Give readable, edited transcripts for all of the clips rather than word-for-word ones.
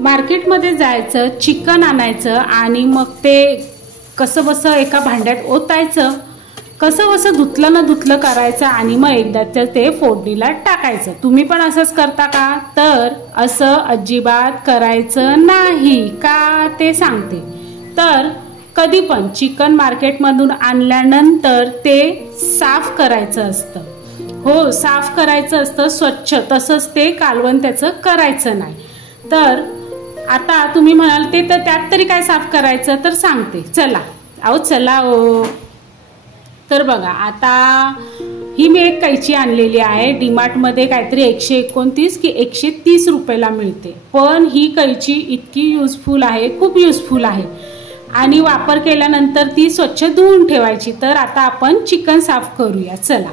मार्केटमध्ये जायचं, चिकन आणायचं आणि मग ते कसं बसं एका भांड्यात ओतायचं, कसं बसं धुतलं न धुतलं करायचं आणि मग एकदा ते फोडणीला टाकायचं। तुम्ही पण असंच करता का? तर असं अजिबात करायचं नाही का ते सांगते। तर कधी पण चिकन मार्केटमधून आणल्यानंतर ते साफ करायचं असतं। हो, साफ करायचं असतं स्वच्छ, तसंच ते कालवण त्याचं करायचं नाही। तर आता तुम्ही म्हणाल ते तर त्यात तरी काय साफ करायचं, तर सांगते चला। चला तर बघा, आता ही मी एक कैची आणलेली आहे। डीमार्ट मध्ये काहीतरी 129 की 130 रुपयाला मिळते, पण ही कैची इतकी युजफुल आहे, खूप युजफुल आहे आणि वापर केल्यानंतर ती स्वच्छ धुवून ठेवायची। तर आता आपण चिकन साफ करूया, चला।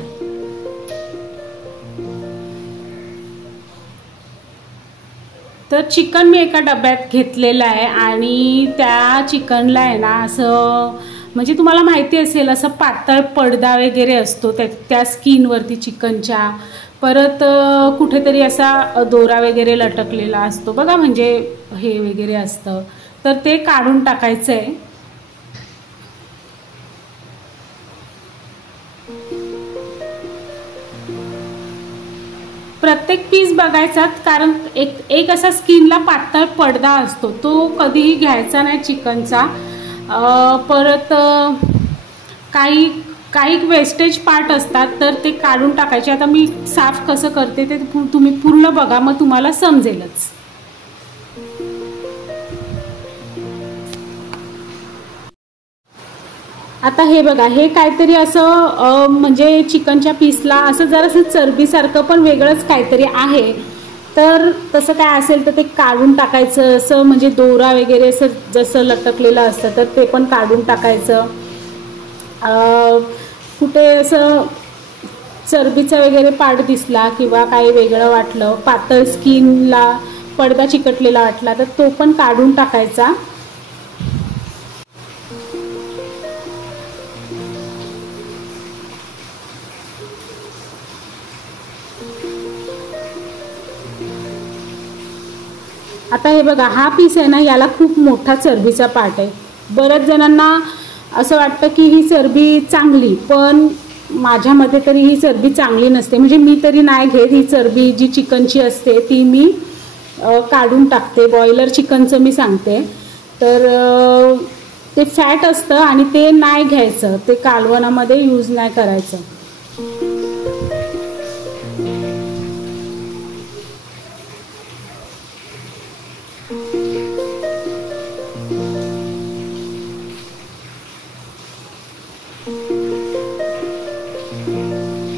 तर चिकन मी एका डब्यात घेतलेलं आहे आणि त्या चिकनला आहे ना असं म्हणजे तुम्हाला माहिती असेल असं पातळ पडदा वगैरे असतो त्या स्किनवरती चिकनच्या, परत कुठेतरी असा दोरा वगैरे लटकलेला असतो बघा, म्हणजे हे वगैरे असतं, तर ते काढून टाकायचं आहे। प्रत्येक पीस बघायचा, कारण एक असा स्किनला पातळ पडदा असतो, तो कधीही घ्यायचा नाही चिकनचा। परत काही वेस्टेज पार्ट असतात तर ते काढून टाकायचे। आता मी साफ कसं करते ते तुम्ही पूर्ण बघा, मग तुम्हाला समजेलच। आता हे बघा, हे काहीतरी असं म्हणजे चिकनच्या पीसला असं जरासं चरबीसारखं पण वेगळंच काहीतरी आहे, तर तसं काय असेल तर ते काढून टाकायचं। असं म्हणजे दोरा वगैरे असं जसं लटकलेलं असतं तर ते पण काढून टाकायचं। कुठे असं चरबीचा वगैरे पार्ट दिसला किंवा काही वेगळं वाटलं, पातळ स्किनला पडदा चिकटलेला वाटला तर तो पण काढून टाकायचा। आता हे बघा, हा पीस आहे ना, याला खूप मोठा चरबीचा पार्ट आहे। बऱ्याच जणांना असं वाटतं की ही चरबी चांगली, पण माझ्या मते तरी ही चरबी चांगली नसते, म्हणजे मी तरी नाही घेत। ही चरबी जी चिकनची असते ती मी काढून टाकते। बॉयलर चिकनचं मी सांगते, तर ते फॅट असतं आणि ते नाही घ्यायचं, ते कालवणामध्ये यूज नाही करायचं।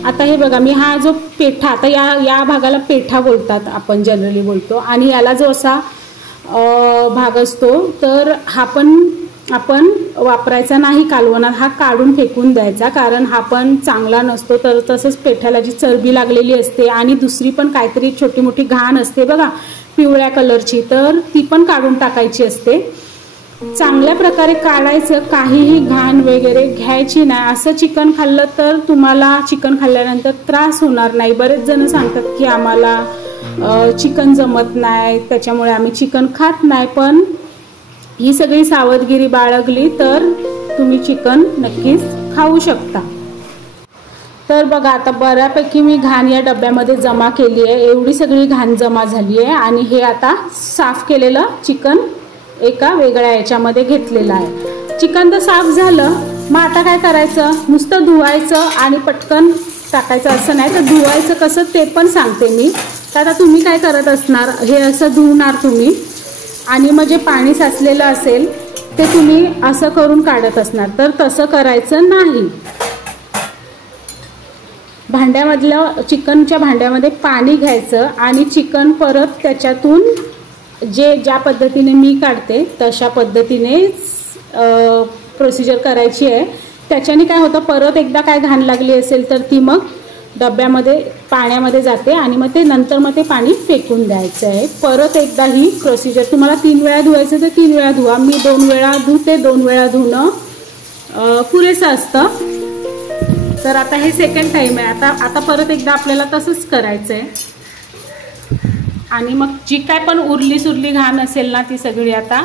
आता हे बघा, मी हा जो पेठा, आता या भागाला पेठा बोलतात, आपण जनरली बोलतो, आणि याला जो असा भाग असतो तर हा पण आपण वापरायचा नाही कालवणात, हा काढून फेकून द्यायचा, कारण हा पण चांगला नसतो। तर तसंच पेठ्याला जी चरबी लागलेली असते आणि दुसरी पण काहीतरी छोटी मोठी घाण असते बघा पिवळ्या कलरची, तर ती पण काढून टाकायची असते। चांगल्या प्रकारे काढायचं, काहीही घाण वगैरे घ्यायची नाही। असं चिकन खाल्लं तर तुम्हाला चिकन खाल्ल्यानंतर त्रास होणार नाही। बरेच जण सांगतात की आम्हाला चिकन जमत नाही, त्याच्यामुळे आम्ही चिकन खात नाही, पण ही सगळी सावधगिरी बाळगली तर तुम्ही चिकन नक्कीच खाऊ शकता। तर बघा, आता बऱ्यापैकी मी घाण या डब्यामध्ये जमा केली आहे, एवढी सगळी घाण जमा झाली आहे आणि हे आता साफ केलेलं चिकन एका वेगळ्या याच्यामध्ये घेतलेलं आहे। चिकन तर साफ झालं, मग आता काय करायचं, नुसतं धुवायचं आणि पटकन टाकायचं असं नाही, तर धुवायचं कसं ते पण सांगते मी। तर आता तुम्ही काय करत असणार, हे असं धुवणार तुम्ही आणि मग जे पाणी साचलेलं असेल ते तुम्ही असं करून काढत असणार, तर तसं करायचं नाही। भांड्यामधलं चिकनच्या भांड्यामध्ये पाणी घ्यायचं आणि चिकन परत त्याच्यातून ज्या पद्धतीने मी काढते तशा पद्धतीने प्रोसिजर करायची आहे। त्याच्याने काय होतं, परत एकदा काय घाण लागली असेल तर ती मग डब्यामध्ये पाण्यामध्ये जाते आणि मग ते नंतर मग ते पाणी फेकून द्यायचं आहे। परत एकदा ही प्रोसिजर, तुम्हाला 3 वेळा धुवायचं तर 3 वेळा धुवा, मी 2 वेळा धुते, 2 वेळा धुणं पुरेसं असतं। तर आता हे सेकंड टाइम आहे, आता परत एकदा आपल्याला तसंच करायचं आहे। आणि मग जी काय पण उरली सुरली घाण असेल ना ती सगळी आता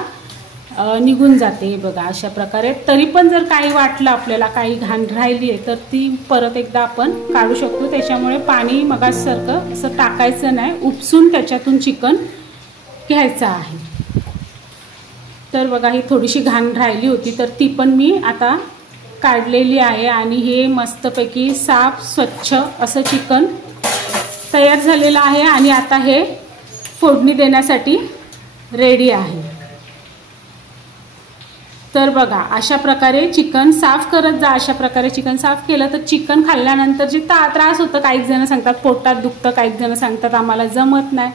निघून जाते बघा अशा प्रकारे. तरी पण जर काही वाटलं आपल्याला काही घाण राहिली आहे तर ती परत एकदा आपण काढू शकतो. त्याच्यामुळे पाणी मगासारखं असं टाकायचं नाही, उपसून त्याच्यातून चिकन घ्यायचं आहे. तर बघा ही थोडीशी घाण राहिली होती तर ती पण मी आता काढलेली आहे आणि हे मस्तपैकी साफ स्वच्छ असं चिकन तयार झालेलं आहे आणि आता हे फोडणी देण्यासाठी रेडी आहे. तर बघा अशा प्रकारे चिकन साफ करत जा. अशा प्रकारे चिकन साफ केलं तर चिकन खाल्ल्यानंतर जे त्रास होतं, काही जण सांगतात पोटात दुखतं, काही जण सांगतात आम्हाला जमत नाही,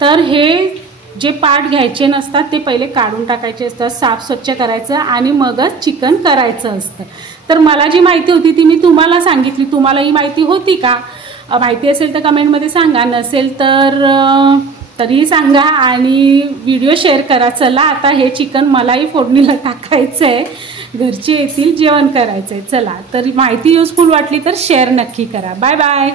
तर हे जे पार्ट घ्यायचे नसतात ते पहिले काढून टाकायचे असतात, साफ स्वच्छ करायचं आणि मगच चिकन करायचं असतं. तर मला जी माहिती होती ती मी तुम्हाला सांगितली. तुम्हाला ही माहिती होती का? माहिती असेल तर कमेंटमध्ये सांगा, नसेल तर तरीही सांगा आणि व्हिडिओ शेअर करा. चला आता हे चिकन मलाही फोडणीला टाकायचं आहे, घरचे येतील जेवण करायचं आहे. चला तर माहिती युजफुल वाटली तर शेअर नक्की करा. Bye bye.